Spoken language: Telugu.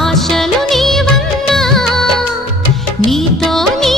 ఆశలు నీతో నీ